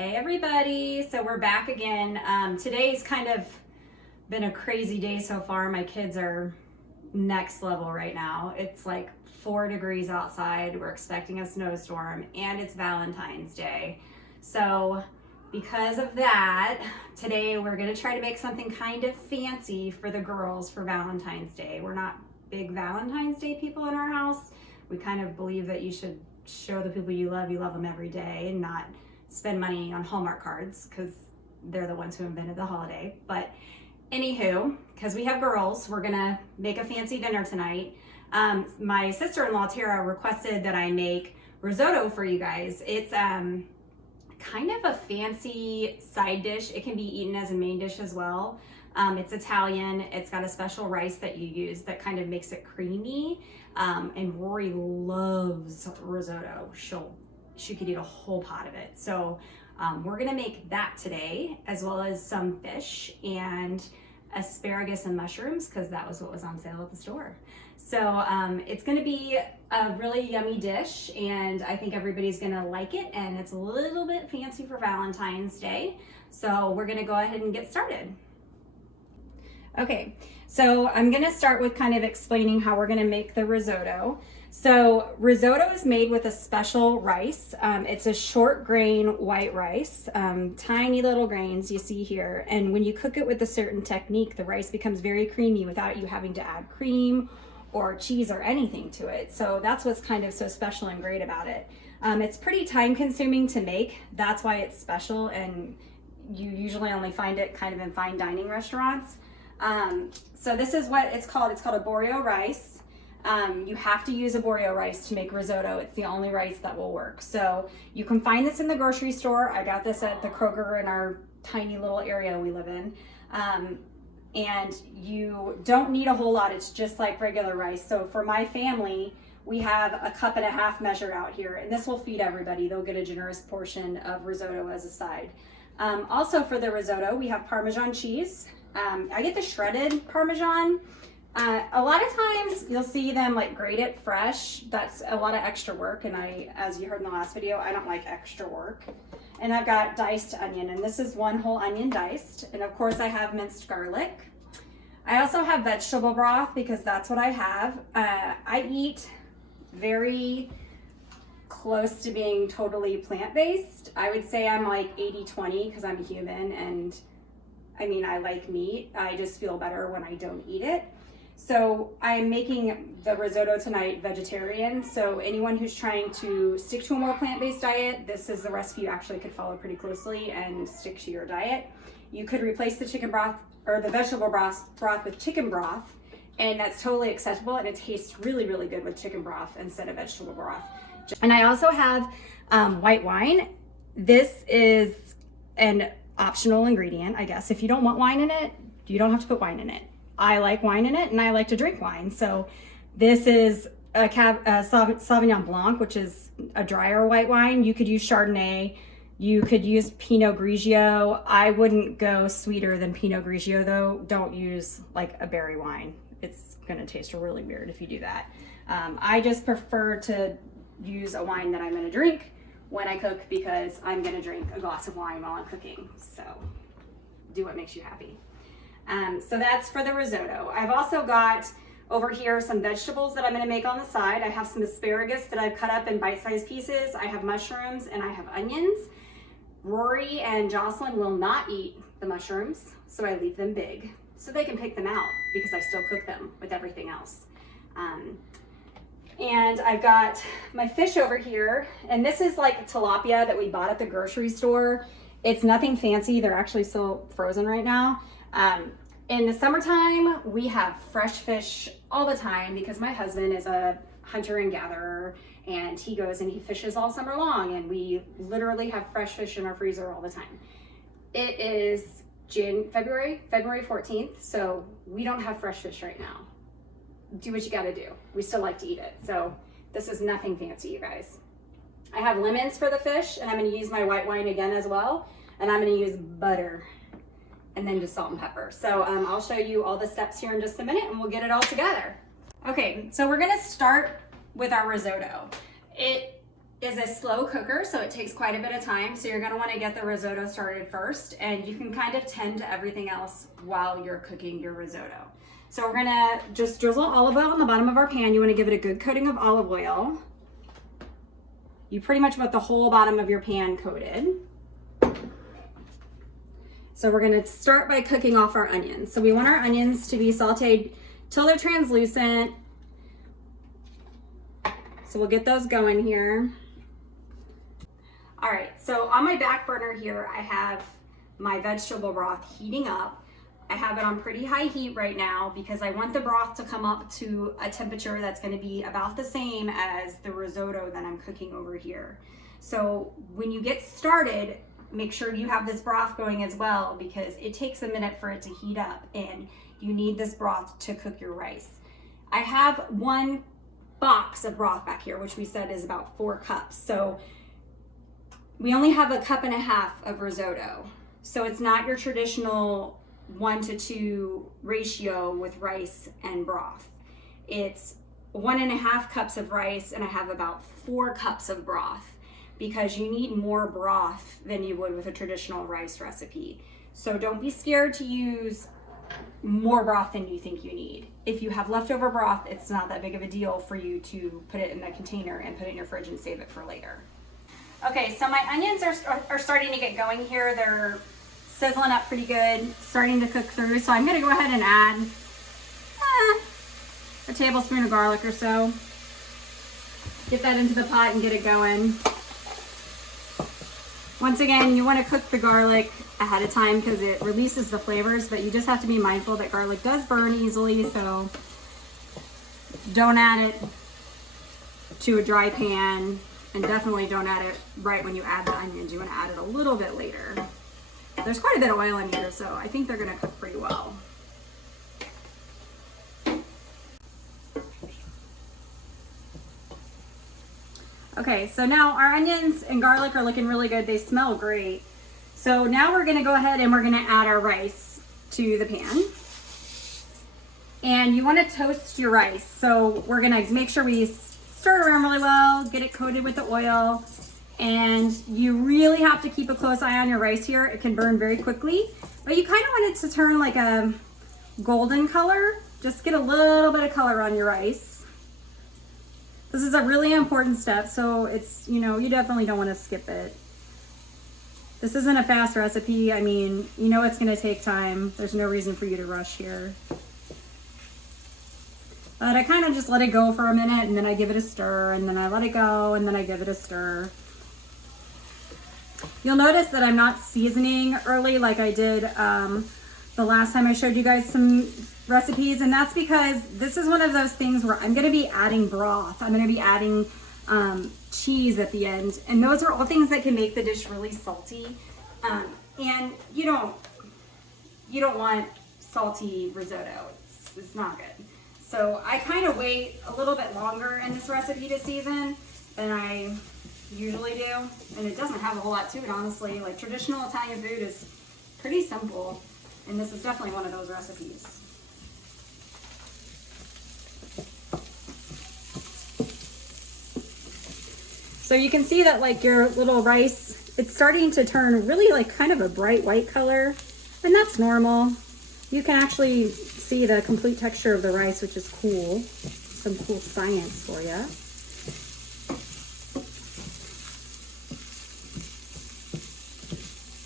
Hey everybody, so we're back again. Today's kind of been a crazy day so far. My kids are next level right now. It's like 4 degrees outside. We're expecting a snowstorm and it's Valentine's Day. So because of that, today we're gonna try to make something kind of fancy for the girls for Valentine's Day. We're not big Valentine's Day people in our house. We kind of believe that you should show the people you love them every day and not spend money on Hallmark cards because they're the ones who invented the holiday. But anywho, because we have girls, we're gonna make a fancy dinner tonight. My sister-in-law Tara requested that I make risotto for you guys. It's kind of a fancy side dish. It can be eaten as a main dish as well. It's Italian. It's got a special rice that you use that kind of makes it creamy. And Rory loves risotto. She could eat a whole pot of it. So we're gonna make that today, as well as some fish and asparagus and mushrooms, because that was what was on sale at the store. So it's gonna be a really yummy dish, and I think everybody's gonna like it, and it's a little bit fancy for Valentine's Day. So we're gonna go ahead and get started. Okay, so I'm gonna start with kind of explaining how we're gonna make the risotto. So risotto is made with a special rice. It's a short grain white rice, tiny little grains you see here. And when you cook it with a certain technique, the rice becomes very creamy without you having to add cream or cheese or anything to it. So that's what's kind of so special and great about it. It's pretty time consuming to make. That's why it's special, and you usually only find it kind of in fine dining restaurants. So this is what it's called. It's called a borio rice. You have to use a borio rice to make risotto. It's the only rice that will work. So you can find this in the grocery store. I got this at the Kroger in our tiny little area we live in. And you don't need a whole lot. It's just like regular rice. So for my family, we have a 1.5 cups measured out here, and this will feed everybody. They'll get a generous portion of risotto as a side. Also for the risotto, we have Parmesan cheese. I get the shredded Parmesan. A lot of times you'll see them like grate it fresh. That's a lot of extra work, and as you heard in the last video, I don't like extra work. And I've got diced onion, and this is 1 whole onion diced. And of course I have minced garlic. I also have vegetable broth because that's what I have. I eat very close to being totally plant-based. I would say I'm like 80-20 because I'm a human, and I mean, I like meat. I just feel better when I don't eat it. So I'm making the risotto tonight vegetarian. So anyone who's trying to stick to a more plant-based diet, this is the recipe you actually could follow pretty closely and stick to your diet. You could replace the chicken broth or the vegetable broth with chicken broth, and that's totally acceptable, and it tastes really, really good with chicken broth instead of vegetable broth. And I also have white wine. This is an optional ingredient, I guess. If you don't want wine in it, you don't have to put wine in it. I like wine in it, and I like to drink wine. So this is a Sauvignon Blanc, which is a drier white wine. You could use Chardonnay. You could use Pinot Grigio. I wouldn't go sweeter than Pinot Grigio though. Don't use like a berry wine. It's gonna taste really weird if you do that. I just prefer to use a wine that I'm gonna drink when I cook, because I'm gonna drink a glass of wine while I'm cooking. So do what makes you happy. So that's for the risotto. I've also got over here some vegetables that I'm gonna make on the side. I have some asparagus that I've cut up in bite-sized pieces. I have mushrooms and I have onions. Rory and Jocelyn will not eat the mushrooms, so I leave them big so they can pick them out because I still cook them with everything else. And I've got my fish over here, and this is like tilapia that we bought at the grocery store. It's nothing fancy. They're actually still frozen right now. In the summertime, we have fresh fish all the time because my husband is a hunter and gatherer, and he goes and he fishes all summer long, and we literally have fresh fish in our freezer all the time. It is February 14th, so we don't have fresh fish right now. Do what you gotta do. We still like to eat it. So this is nothing fancy, you guys. I have lemons for the fish, and I'm gonna use my white wine again as well, and I'm gonna use butter and then just salt and pepper. So I'll show you all the steps here in just a minute, and we'll get it all together. Okay, so we're gonna start with our risotto. It is a slow cooker, so it takes quite a bit of time. So you're gonna wanna get the risotto started first, and you can kind of tend to everything else while you're cooking your risotto. So we're gonna just drizzle olive oil on the bottom of our pan. You wanna give it a good coating of olive oil. You pretty much want the whole bottom of your pan coated. So we're gonna start by cooking off our onions. So we want our onions to be sauteed till they're translucent. So we'll get those going here. All right, so on my back burner here, I have my vegetable broth heating up. I have it on pretty high heat right now because I want the broth to come up to a temperature that's gonna be about the same as the risotto that I'm cooking over here. So when you get started, make sure you have this broth going as well because it takes a minute for it to heat up and you need this broth to cook your rice. I have 1 box of broth back here, which we said is about 4 cups. So we only have 1.5 cups of risotto. So it's not your traditional 1-to-2 ratio with rice and broth. It's 1.5 cups of rice and I have about 4 cups of broth because you need more broth than you would with a traditional rice recipe. So don't be scared to use more broth than you think you need. If you have leftover broth, it's not that big of a deal for you to put it in a container and put it in your fridge and save it for later. Okay, so my onions are starting to get going here. They're sizzling up pretty good, starting to cook through. So I'm gonna go ahead and add a tablespoon of garlic or so. Get that into the pot and get it going. Once again, you wanna cook the garlic ahead of time because it releases the flavors, but you just have to be mindful that garlic does burn easily, so don't add it to a dry pan. And definitely don't add it right when you add the onions. You want to add it a little bit later. There's quite a bit of oil in here, so I think they're going to cook pretty well. Okay, so now our onions and garlic are looking really good. They smell great. So now we're going to go ahead and we're going to add our rice to the pan. And you want to toast your rice. So we're going to make sure we stir it around really well, get it coated with the oil, and you really have to keep a close eye on your rice here. It can burn very quickly, but you kind of want it to turn like a golden color. Just get a little bit of color on your rice. This is a really important step, so it's, you definitely don't want to skip it. This isn't a fast recipe. I mean, it's going to take time. There's no reason for you to rush here. But I kind of just let it go for a minute and then I give it a stir and then I let it go and then I give it a stir. You'll notice that I'm not seasoning early like I did the last time I showed you guys some recipes, and that's because this is one of those things where I'm going to be adding broth. I'm going to be adding cheese at the end, and those are all things that can make the dish really salty. And you don't want salty risotto. It's not good. So I kind of wait a little bit longer in this recipe to season than I usually do. And it doesn't have a whole lot to it, honestly. Like traditional Italian food is pretty simple. And this is definitely one of those recipes. So you can see that like your little rice, it's starting to turn really like kind of a bright white color. And that's normal. You can actually see the complete texture of the rice, which is cool. Some cool science for you.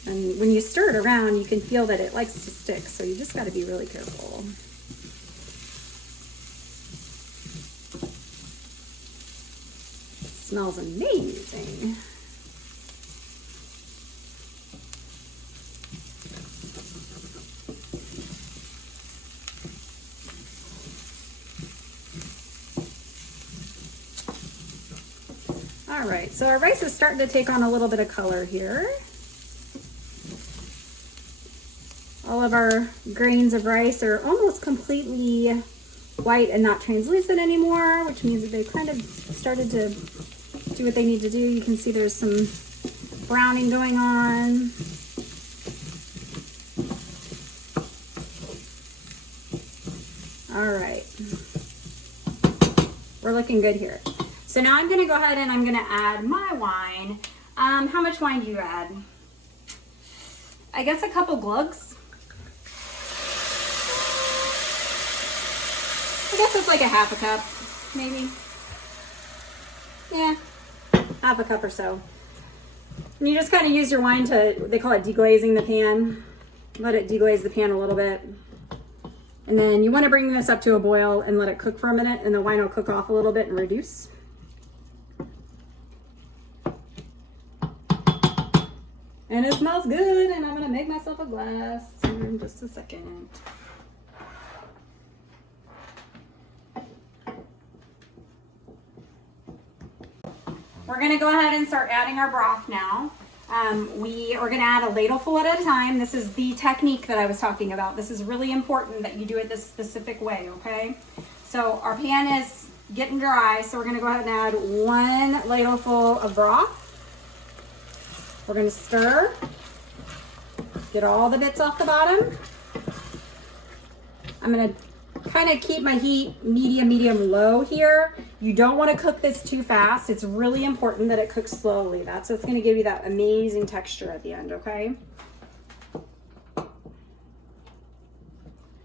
And when you stir it around, you can feel that it likes to stick, so you just got to be really careful. It smells amazing. All right, so our rice is starting to take on a little bit of color here. All of our grains of rice are almost completely white and not translucent anymore, which means that they've kind of started to do what they need to do. You can see there's some browning going on. All right, we're looking good here. So now I'm gonna go ahead and I'm gonna add my wine. How much wine do you add? I guess a couple glugs. I guess it's like a half a cup, maybe. Yeah, half a cup or so. And you just kind of use your wine to, they call it deglazing the pan. Let it deglaze the pan a little bit. And then you want to bring this up to a boil and let it cook for a minute, and the wine will cook off a little bit and reduce. And it smells good, and I'm going to make myself a glass in just a second. We're going to go ahead and start adding our broth now. We are going to add a ladleful at a time. This is the technique that I was talking about. This is really important that you do it this specific way, okay? So our pan is getting dry, so we're going to go ahead and add 1 ladleful of broth. We're going to stir, get all the bits off the bottom. I'm going to kind of keep my heat medium low here. You don't want to cook this too fast. It's really important that it cooks slowly. That's what's going to give you that amazing texture at the end, okay?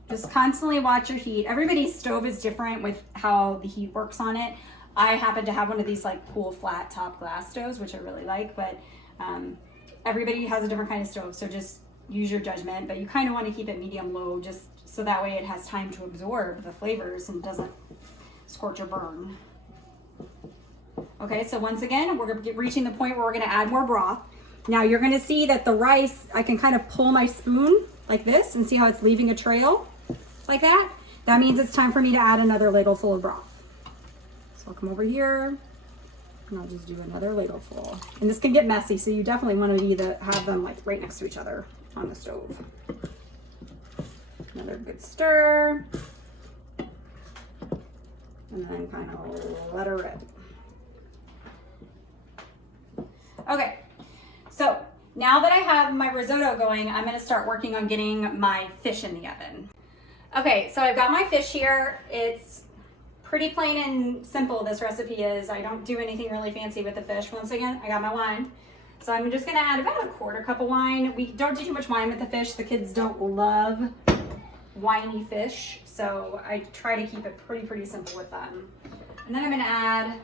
Just constantly watch your heat. Everybody's stove is different with how the heat works on it. I happen to have one of these like cool flat top glass stoves, which I really like, but everybody has a different kind of stove, so just use your judgment. But you kind of want to keep it medium low, just so that way it has time to absorb the flavors and doesn't scorch or burn. Okay, so once again, we're reaching the point where we're going to add more broth. Now you're going to see that the rice, I can kind of pull my spoon like this and see how it's leaving a trail like that. That means it's time for me to add another ladleful of broth. So I'll come over here and I'll just do another ladleful. And this can get messy, so you definitely want to either have them like right next to each other on the stove. Another good stir. And then kind of let her rip. Okay, so now that I have my risotto going, I'm gonna start working on getting my fish in the oven. Okay, so I've got my fish here. It's pretty plain and simple, this recipe is. I don't do anything really fancy with the fish. Once again, I got my wine. So I'm just gonna add about a 1/4 cup of wine. We don't do too much wine with the fish. The kids don't love winey fish, so I try to keep it pretty simple with them. And then I'm gonna add,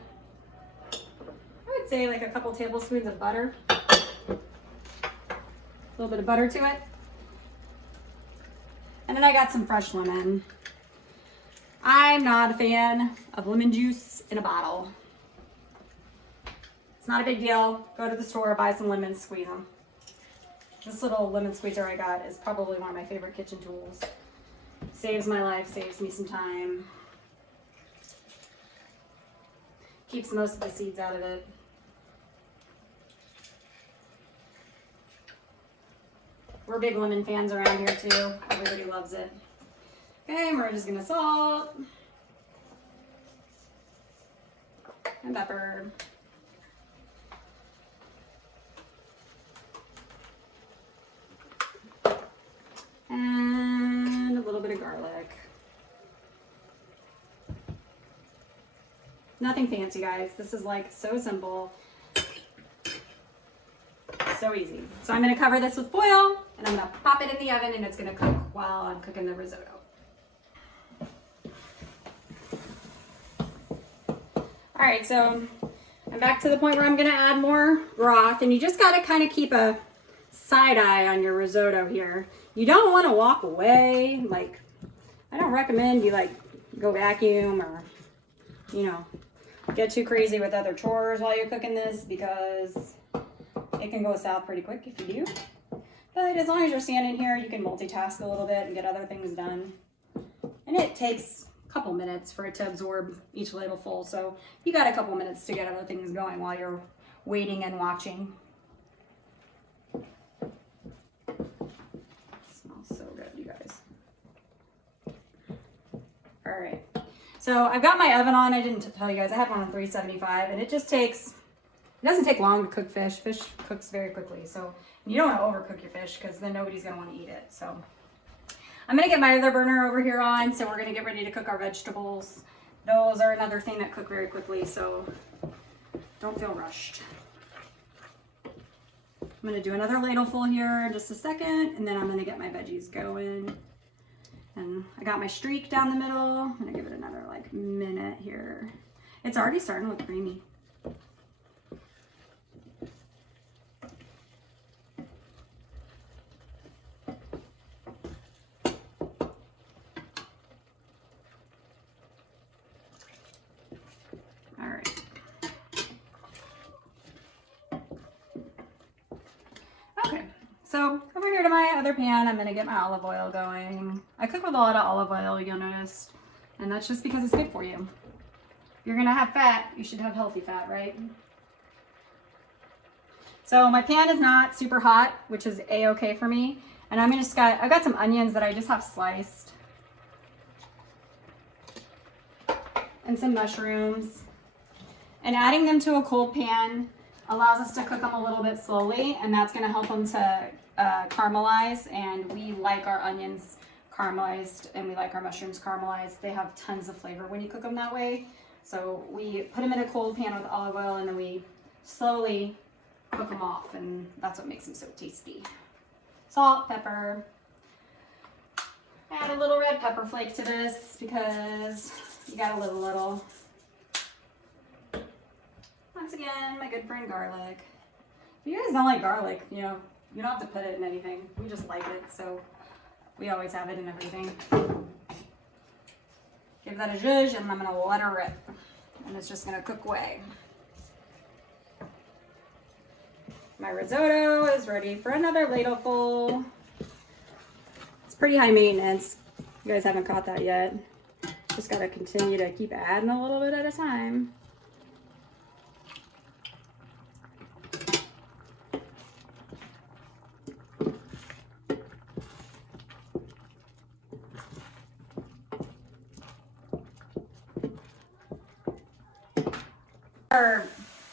I would say like a couple tablespoons of butter. A little bit of butter to it. And then I got some fresh lemon. I'm not a fan of lemon juice in a bottle. It's not a big deal. Go to the store, buy some lemons, squeeze them. This little lemon squeezer I got is probably one of my favorite kitchen tools. Saves my life, saves me some time. Keeps most of the seeds out of it. We're big lemon fans around here too. Everybody loves it. Okay, and we're just gonna salt and pepper. And a little bit of garlic. Nothing fancy, guys. This is like so simple. So easy. So I'm gonna cover this with foil and I'm gonna pop it in the oven and it's gonna cook while I'm cooking the risotto. All right, so I'm back to the point where I'm gonna add more broth, and you just gotta kind of keep a side eye on your risotto here. You don't wanna walk away. Like, I don't recommend you like go vacuum or, you know, get too crazy with other chores while you're cooking this, because it can go south pretty quick if you do. But as long as you're standing here, you can multitask a little bit and get other things done. And it takes a couple minutes for it to absorb each ladleful. So you got a couple minutes to get other things going while you're waiting and watching. It smells so good, you guys. All right. So I've got my oven on. I didn't tell you guys, I have one on 375, and it just takes, it doesn't take long to cook fish. Fish cooks very quickly. So you don't want to overcook your fish because then nobody's going to want to eat it. So I'm going to get my other burner over here on. So we're going to get ready to cook our vegetables. Those are another thing that cook very quickly. So Don't feel rushed. I'm gonna do another ladleful here in just a second, and then I'm gonna get my veggies going. And I got my streak down the middle. I'm gonna give it another like minute here. It's already starting to look creamy. All right. Okay, so over here to my other pan, I'm gonna get my olive oil going. I cook with a lot of olive oil, you'll notice, and that's just because it's good for you. If you're gonna have fat, you should have healthy fat, right? So my pan is not super hot, which is a-okay for me. And I've got some onions that I just have sliced. And some mushrooms. And adding them to a cold pan allows us to cook them a little bit slowly, and that's gonna help them to caramelize. And we like our onions caramelized, and we like our mushrooms caramelized. They have tons of flavor when you cook them that way. So we put them in a cold pan with olive oil, and then we slowly cook them off, and that's what makes them so tasty. Salt, pepper. Add a little red pepper flake to this because you gotta live a little. Once again, my good friend garlic. If you guys don't like garlic, you know, you don't have to put it in anything. We just like it, so we always have it in everything. Give that a zhuzh, and I'm gonna let her rip. And it's just gonna cook away. My risotto is ready for another ladleful. It's pretty high maintenance. You guys haven't caught that yet. Just gotta continue to keep adding a little bit at a time.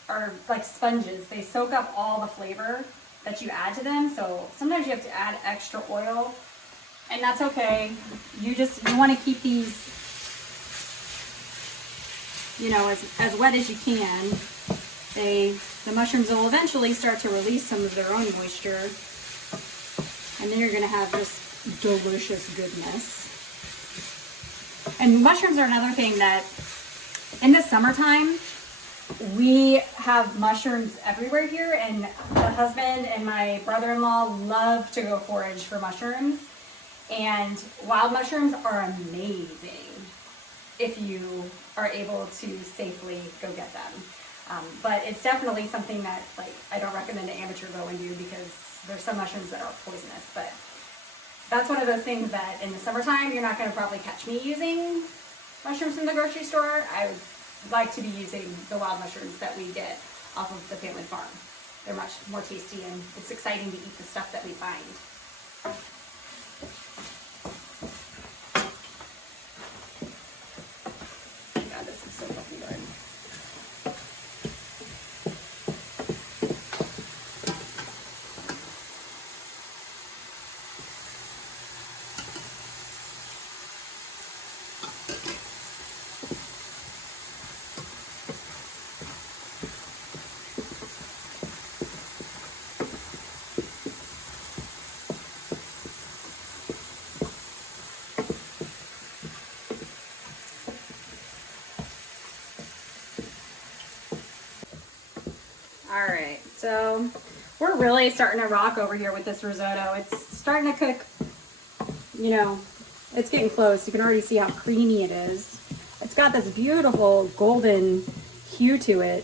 Are like sponges. They soak up all the flavor that you add to them. So sometimes you have to add extra oil, and that's okay. You want to keep these, you know, as wet as you can. The mushrooms will eventually start to release some of their own moisture, and then you're going to have just delicious goodness. And mushrooms are another thing that in the summertime, we have mushrooms everywhere here, and the husband and my brother-in-law love to go forage for mushrooms. And wild mushrooms are amazing if you are able to safely go get them. But it's definitely something that, like, I don't recommend an amateur go and do because there's some mushrooms that are poisonous. But that's one of those things that in the summertime, you're not going to probably catch me using mushrooms in the grocery store. I would like to be using the wild mushrooms that we get off of the family farm. They're much more tasty, and it's exciting to eat the stuff that we find. God, this is so fucking good. All right, so we're really starting to rock over here with this risotto. It's starting to cook, you know, it's getting close. You can already see how creamy it is. It's got this beautiful golden hue to it.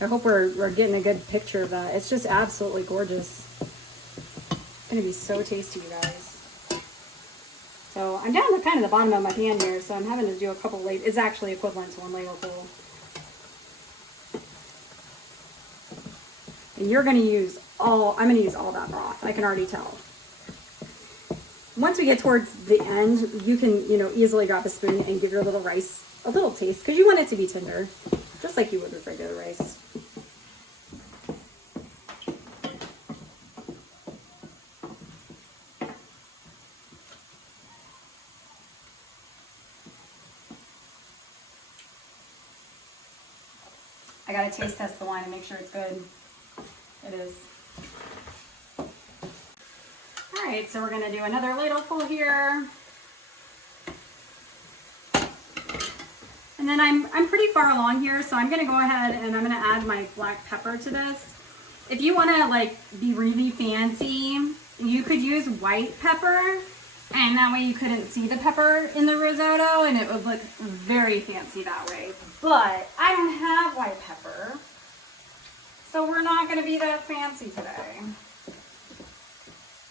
I hope we're getting a good picture of that. It's just absolutely gorgeous. It's gonna be so tasty, you guys. So I'm down to kind of the bottom of my pan here, so I'm having to do a couple ladles. It's actually equivalent to one ladleful. And you're going to use I'm going to use all that broth. I can already tell. Once we get towards the end, you can, you know, easily drop a spoon and give your little rice a little taste because you want it to be tender, just like you would with regular rice. I gotta taste test the wine and make sure it's good. It is. All right, so we're gonna do another ladleful here. And then I'm pretty far along here, so I'm gonna go ahead and I'm gonna add my black pepper to this. If you wanna like be really fancy, you could use white pepper, and that way you couldn't see the pepper in the risotto and it would look very fancy that way. But I don't have white pepper, so we're not gonna be that fancy today.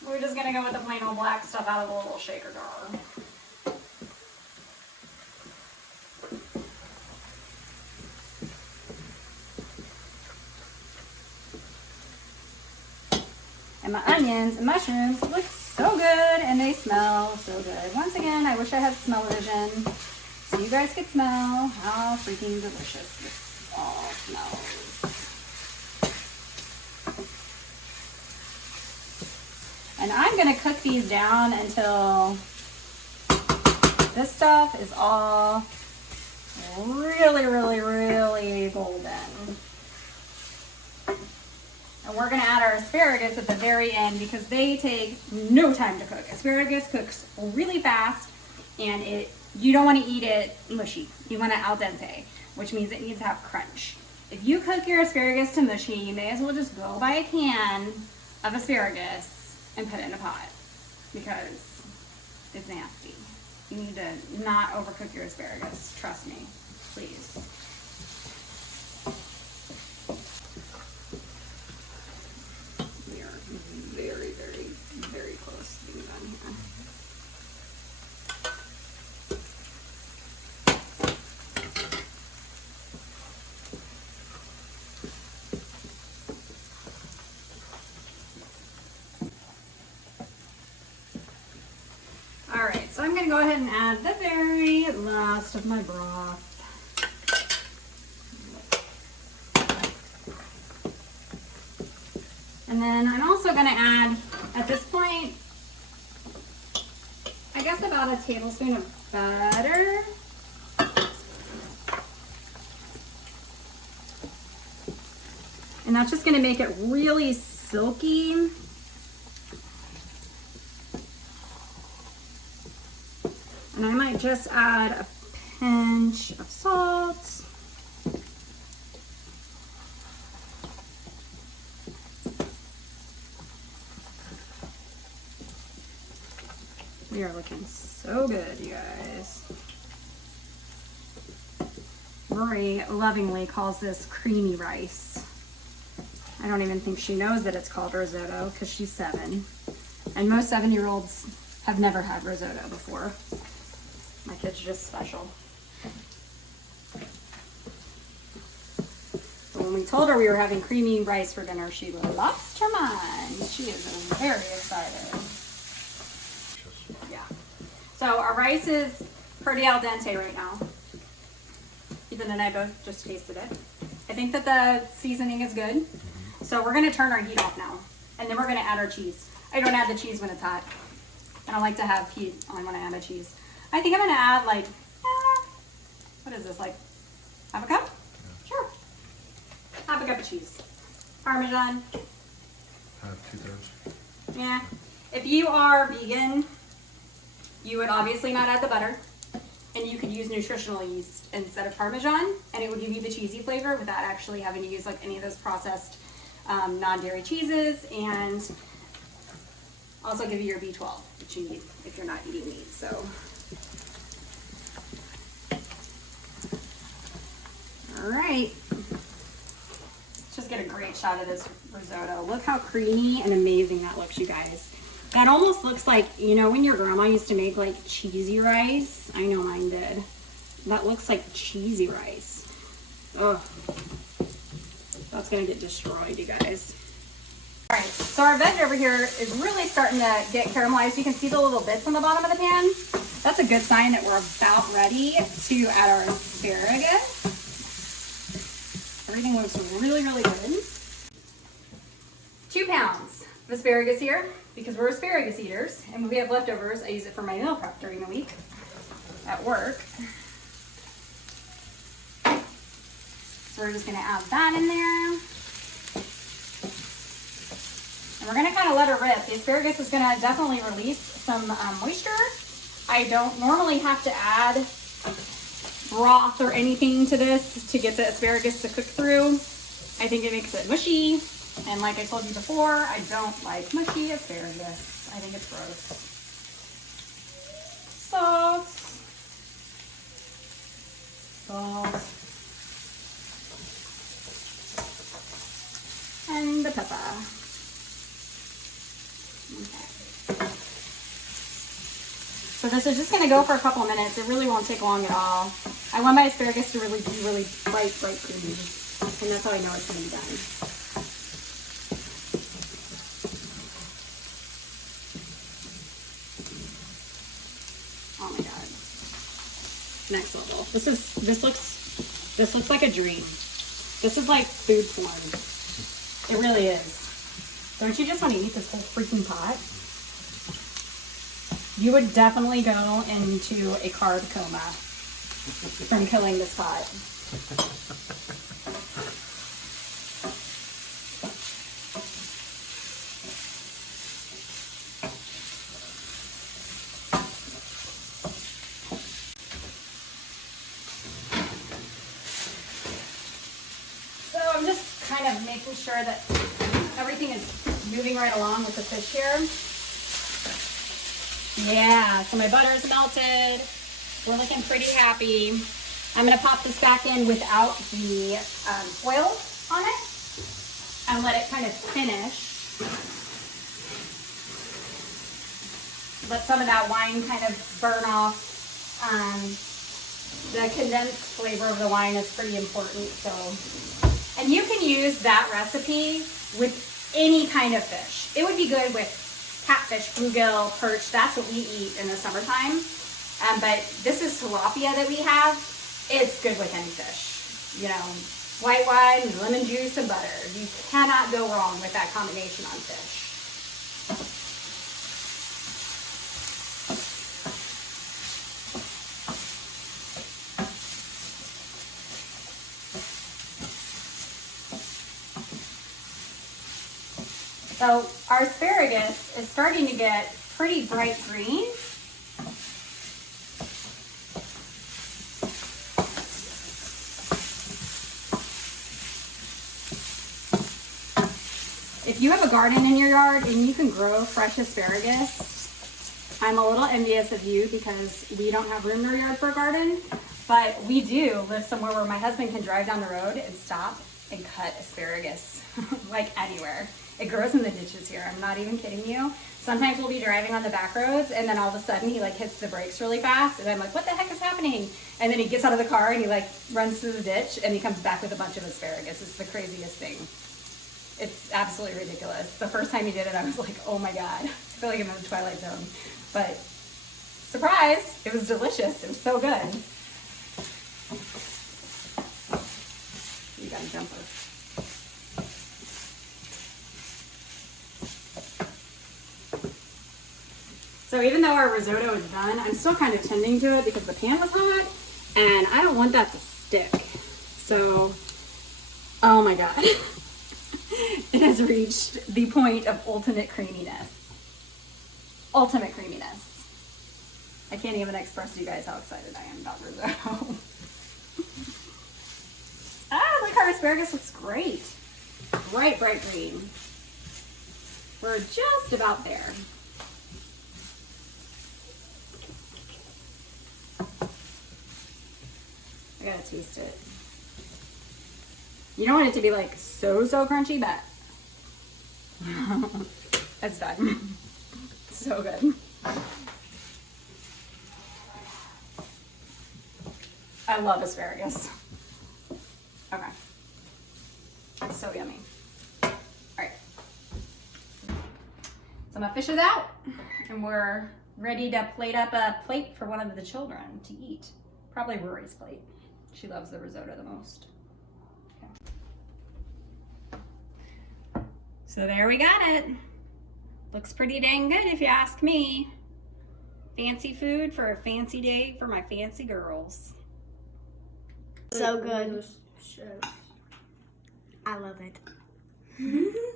We're just gonna go with the plain old black stuff out of the little shaker jar. And my onions and mushrooms look so good and they smell so good. Once again, I wish I had smell-o-vision so you guys could smell how freaking delicious this all smells. And I'm gonna cook these down until this stuff is all really, really, really golden. And we're gonna add our asparagus at the very end because they take no time to cook. Asparagus cooks really fast and you don't wanna eat it mushy. You want it al dente, which means it needs to have crunch. If you cook your asparagus to mushy, you may as well just go buy a can of asparagus and put it in a pot because it's nasty. You need to not overcook your asparagus, trust me, please. We are very, very, very close to being done here. Alright, so I'm going to go ahead and add the very last of my broth. And then I'm also going to add, at this point, I guess about a tablespoon of butter. And that's just going to make it really silky. And I might just add a pinch of salt. We are looking so good, you guys. Rory lovingly calls this creamy rice. I don't even think she knows that it's called risotto because she's 7. And most 7-year-olds have never had risotto before. My kid's just special. So when we told her we were having creamy rice for dinner, she lost her mind. She is very excited. Yeah. So our rice is pretty al dente right now. Ethan and I both just tasted it. I think that the seasoning is good. So we're gonna turn our heat off now. And then we're gonna add our cheese. I don't add the cheese when it's hot. I don't like to have heat on when I add a cheese. I think I'm gonna add like, what is this, like half a cup? Yeah. Sure. Half a cup of cheese. Parmesan. Half, 2/3. Yeah. If you are vegan, you would obviously not add the butter. And you could use nutritional yeast instead of Parmesan, and it would give you the cheesy flavor without actually having to use like any of those processed non-dairy cheeses, and also give you your B12, which you need if you're not eating meat. So, all right, let's just get a great shot of this risotto. Look how creamy and amazing that looks, you guys. That almost looks like, you know, when your grandma used to make like cheesy rice. I know mine did. That looks like cheesy rice. Ugh. That's gonna get destroyed, you guys. All right, so our veg over here is really starting to get caramelized. You can see the little bits on the bottom of the pan. That's a good sign that we're about ready to add our asparagus. Everything looks really, really good. 2 pounds of asparagus here, because we're asparagus eaters, and when we have leftovers, I use it for my meal prep during the week at work. So we're just gonna add that in there. And we're gonna kind of let her rip. The asparagus is gonna definitely release some moisture. I don't normally have to add broth or anything to this to get the asparagus to cook through. I think it makes it mushy. And like I told you before, I don't like mushy asparagus. I think it's gross. Salt. Salt. And the pepper. Okay. So this is just gonna go for a couple of minutes. It really won't take long at all. I want my asparagus to really be really bright green. And that's how I know it's gonna be done. Oh my god. Next level. This looks like a dream. This is like food porn. It really is. Don't you just want to eat this whole freaking pot? You would definitely go into a carb coma from killing this pot. So I'm just kind of making sure that everything is moving right along with the fish here. Yeah, so my butter is melted. We're looking pretty happy. I'm gonna pop this back in without the foil on it and let it kind of finish. Let some of that wine kind of burn off. The condensed flavor of the wine is pretty important. So, and you can use that recipe with any kind of fish. It would be good with catfish, bluegill, perch. That's what we eat in the summertime. But this is tilapia that we have. It's good with any fish. You know, white wine, lemon juice, and butter. You cannot go wrong with that combination on fish. So our asparagus is starting to get pretty bright green. If you have a garden in your yard and you can grow fresh asparagus, I'm a little envious of you because we don't have room in our yard for a garden, but we do live somewhere where my husband can drive down the road and stop and cut asparagus like anywhere. It grows in the ditches here. I'm not even kidding you. Sometimes we'll be driving on the back roads and then all of a sudden he like hits the brakes really fast and I'm like, what the heck is happening? And then he gets out of the car and he like runs through the ditch and he comes back with a bunch of asparagus. It's the craziest thing. It's absolutely ridiculous. The first time he did it, I was like, oh my God. I feel like I'm in the Twilight Zone. But surprise, it was delicious. It was so good. You got a jumper. So even though our risotto is done, I'm still kind of tending to it because the pan was hot and I don't want that to stick. So, oh my God. It has reached the point of ultimate creaminess. Ultimate creaminess. I can't even express to you guys how excited I am about risotto. Look, our asparagus looks great. Bright green. We're just about there. I gotta taste it. You don't want it to be like so crunchy, but it's done. So good. I love asparagus. Okay. It's so yummy. All right. So my fish is out and we're ready to plate up a plate for one of the children to eat. Probably Rory's plate. She loves the risotto the most. Okay. So there we got it. Looks pretty dang good if you ask me. Fancy food for a fancy day for my fancy girls. So good. I love it.